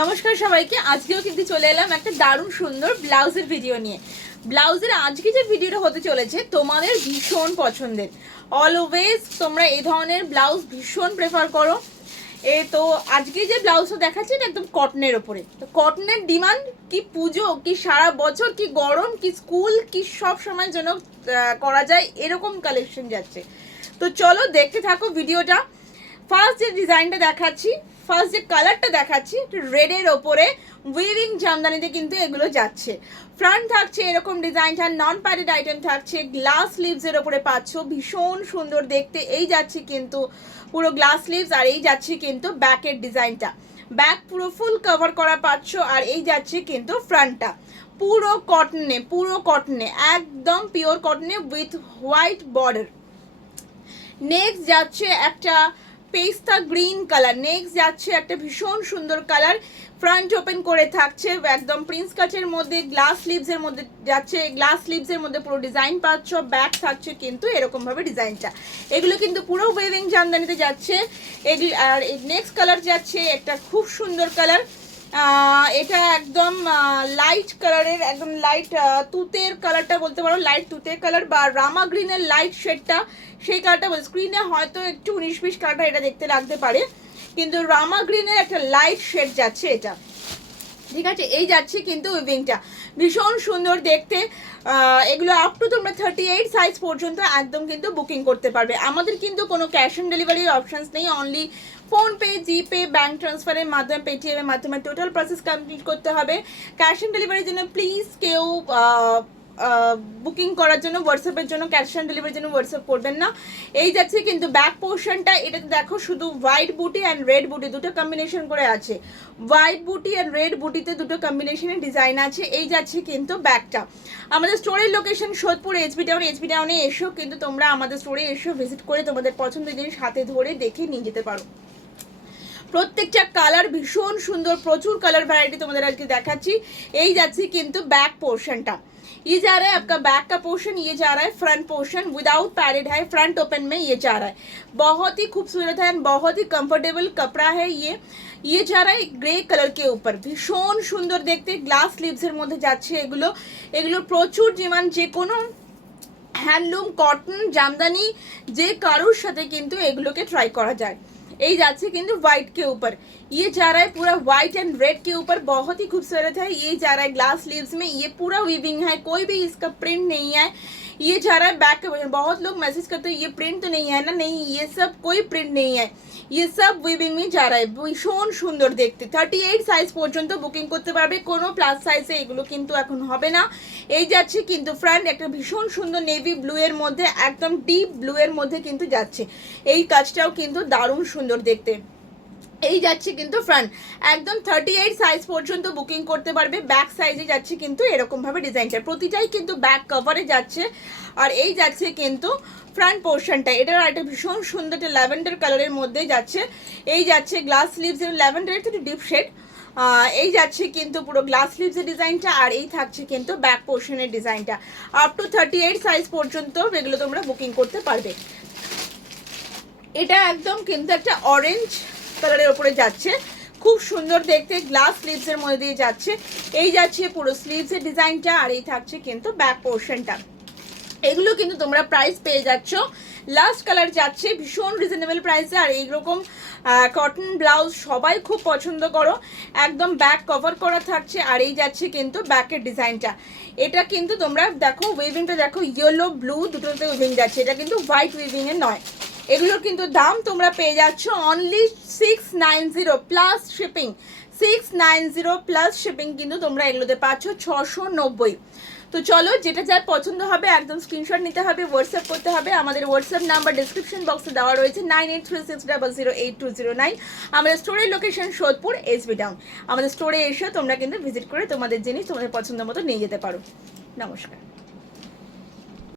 নমস্কার সবাইকে, আজকেও কিন্তু চলে এলাম একটা দারুণ সুন্দর ব্লাউজের ভিডিও নিয়ে। ব্লাউজের আজকে যে ভিডিওটা হতে চলেছে তোমাদের ভীষণ পছন্দের। অলওয়েজ তোমরা এই ধরনের ব্লাউজ ভীষণ প্রেফার করো। তো আজকে যে ব্লাউজটা দেখাচ্ছি এটা একদম কটনের ওপরে। তো কটনের ডিমান্ড কি পুজো, কি সারা বছর, কি গরম, কি স্কুল, কি সব সময়ের জন্য করা যায় এরকম কালেকশন যাচ্ছে। তো চলো দেখতে থাকো ভিডিওটা। ফার্স্ট যে ডিজাইনটা দেখাচ্ছি, ফার্স্ট যে কালারটা দেখাচ্ছি রেডের ওপরে উইভিং জামদানিতে কিন্তু এগুলো যাচ্ছে। ফ্রন্ট থাকছে এরকম ডিজাইনটা, নন প্যাডেড আইটেম থাকছে, গ্লাস স্লিভসের ওপরে পাচ্ছ, ভীষণ সুন্দর দেখতে। এই যাচ্ছে কিন্তু পুরো গ্লাস স্লিভস, আর এই যাচ্ছে কিন্তু ব্যাকের ডিজাইনটা, ব্যাক পুরো ফুল কভার করা পাচ্ছ। আর এই যাচ্ছে কিন্তু ফ্রন্টটা পুরো কটনে একদম পিওর কটনে উইথ হোয়াইট বর্ডার। নেক্সট যাচ্ছে একটা পেস্তা গ্রিন কালার, নেক্সট যাচ্ছে একটা ভীষণ সুন্দর কালার, ফ্রন্ট ওপেন করে থাকছে একদম প্রিন্স কাটের মধ্যে, গ্লাস স্লিভসের মধ্যে যাচ্ছে, গ্লাস স্লিভসের মধ্যে পুরো ডিজাইন পাচ্ছ। ব্যাক থাকছে কিন্তু এরকম ভাবে ডিজাইনটা, এগুলো কিন্তু পুরো ওয়েভিং জামদানিতে যাচ্ছে। এগুলি আর নেক্সট কালার যাচ্ছে একটা খুব সুন্দর কালার, এটা একদম লাইট কালারের, একদম লাইট তুতের কালারটা বলতে পারো, লাইট তুতের কালার বা রামা গ্রিনের লাইট শেডটা, সেই কালারটা বলতে। স্ক্রিনে হয়তো একটু 19-20 কালারটা এটা দেখতে লাগতে পারে, কিন্তু রামা গ্রিনের একটা লাইট শেড যাচ্ছে এটা, ঠিক আছে। এই যাচ্ছে কিন্তু উইভিংটা ভীষণ সুন্দর দেখতে। এগুলো আপ টু তোমরা 38 সাইজ পর্যন্ত একদম কিন্তু বুকিং করতে পারবে। আমাদের কিন্তু কোনো ক্যাশ অন ডেলিভারির অপশানস নেই, অনলি ফোনপে, জিপে, ব্যাঙ্ক ট্রান্সফারের মাধ্যমে, পেটিএমের মাধ্যমে টোটাল প্রসেস কমপ্লিট করতে হবে। ক্যাশ অন ডেলিভারির জন্য প্লিজ কেউ বুকিং করার জন্য, হোয়াটসঅ্যাপের জন্য, ক্যাশ অন ডেলিভারির জন্য হোয়াটসঅ্যাপ করবেন না। এই যাচ্ছে কিন্তু ব্যাক পোর্শনটা, এটাতে দেখো শুধু হোয়াইট বুটি অ্যান্ড রেড বুটি দুটো কম্বিনেশন করে আছে, হোয়াইট বুটি অ্যান্ড রেড বুটিতে দুটো কম্বিনেশনের ডিজাইন আছে। এই যাচ্ছে কিন্তু ব্যাকটা। আমাদের স্টোরের লোকেশন সোদপুর এইচবি টাউনে এসো, কিন্তু তোমরা আমাদের স্টোরে এসো, ভিজিট করে তোমাদের পছন্দের জিনিস হাতে ধরে দেখে নিয়ে যেতে পারো। প্রত্যেকটা কালার ভীষণ সুন্দর, প্রচুর কালার ভ্যারাইটি তোমাদের আজকে দেখাচ্ছি। এই যাচ্ছে কিন্তু बैक पोर्शन ये जा रहा है आपका बैक का पोर्शन, ये जा रहा है फ्रंट पोर्शन, विदाउट पैडेड है, फ्रंट ओपन में ये जा रहा है। बहुत ही खूबसूरत है, बहुत ही कंफर्टेबल कपड़ा है। ये जा रहा है ग्रे कलर के ऊपर, भीषण सुंदर देखते। ग्लास स्लीव्सের মধ্যে যাচ্ছে এগুলোর প্রচুর ডিমান্ড। যে কোনো হ্যান্ডলুম, কটন, জামদানি যে কারোর সাথে কিন্তু এগুলোকে ট্রাই করা যায়। এই যাচ্ছে কিন্তু व्हाइट के ऊपर, ये जा रहा है पूरा व्हाइट एंड रेड के ऊपर, बहुत ही खूबसूरत है। ये जा रहा है ग्लास स्लीव्स में, ये पूरा वीविंग है, कोई भी इसका प्रिंट नहीं है। ये जा रहा है बैक। बहुत लोग मैसेज करते हैं ये प्रिंट तो नहीं है ना, नहीं, ये सब कोई प्रिंट नहीं है, ये सब वीविंग में जा रहा है। ভীষণ সুন্দর দেখতে। 38 সাইজ পর্যন্ত বুকিং করতে পারবে, কোনো প্লাস সাইজে এগুলো কিন্তু এখন হবে না। এই যাচ্ছে কিন্তু ফ্রন্ট একটা ভীষণ সুন্দর নেভি ব্লু এর মধ্যে, একদম ডিপ ব্লু এর মধ্যে কিন্তু যাচ্ছে। এই কাজটাও কিন্তু দারুণ সুন্দর দেখতে। এই যাচ্ছে কিন্তু ফ্রন্ট একদম 38 সাইজ পর্যন্ত বুকিং করতে পারবে। ব্যাক সাইজে যাচ্ছে কিন্তু এরকম ভাবে ডিজাইনটা, প্রতিটাই কিন্তু ব্যাক কভারে যাচ্ছে। আর এই যাচ্ছে কিন্তু ফ্রন্ট পোর্শনটা, এটার একটা ভীষণ সুন্দর একটা ল্যাভেন্ডার কালারের মধ্যে যাচ্ছে। এই যাচ্ছে গ্লাস স্লিভস এর ল্যাভেন্ডারের একটু ডিপ শেড। এই যাচ্ছে কিন্তু পুরো গ্লাস স্লিভসের ডিজাইনটা, আর এই থাকছে কিন্তু ব্যাক পোর্শনের ডিজাইনটা। আপ টু 38 সাইজ পর্যন্ত এগুলো তোমরা বুকিং করতে পারবে। এটা একদম কিন্তু একটা অরেঞ্জ কালারের উপরে যাচ্ছে, খুব সুন্দর দেখতে, গ্লাস স্লিভসের মধ্যে দিয়ে যাচ্ছে। এই যাচ্ছে পুরো স্লিভসের ডিজাইনটা, আর এই থাকছে কিন্তু ব্যাক পোর্শনটা। এগুলো কিন্তু তোমরা প্রাইস পেয়ে যাচ্ছ, লাস্ট কালার যাচ্ছে ভীষণ রিজনেবল প্রাইসে। আর এইরকম কটন ব্লাউজ সবাই খুব পছন্দ করো, একদম ব্যাক কভার করা থাকছে। আর এই যাচ্ছে কিন্তু ব্যাকের ডিজাইনটা, এটা কিন্তু তোমরা দেখো উইভিংটা দেখো, ইয়েলো ব্লু দুটোতে উইভিং যাচ্ছে, এটা কিন্তু হোয়াইট উইভিংয়ের নয়। এগুলোর কিন্তু দাম তোমরা পেয়ে যাচ্ছ only 690 plus shipping, 690 plus shipping কিন্তু তোমরা এগুলোতে পাচ্ছ 690। তো চলো, যেটা যার পছন্দ হবে একদম স্ক্রিনশট নিতে হবে, হোয়াটসঅ্যাপ করতে হবে। আমাদের হোয়াটসঅ্যাপ নাম্বার ডিসক্রিপশন বক্সে দেওয়া রয়েছে 9836008209। আমাদের স্টোরের লোকেশন সোদপুর এইচবি টাউন। আমাদের স্টোরে এসে তোমরা কিন্তু ভিজিট করে তোমাদের জিনিস তোমাদের পছন্দ মতো নিয়ে যেতে পারো। নমস্কার।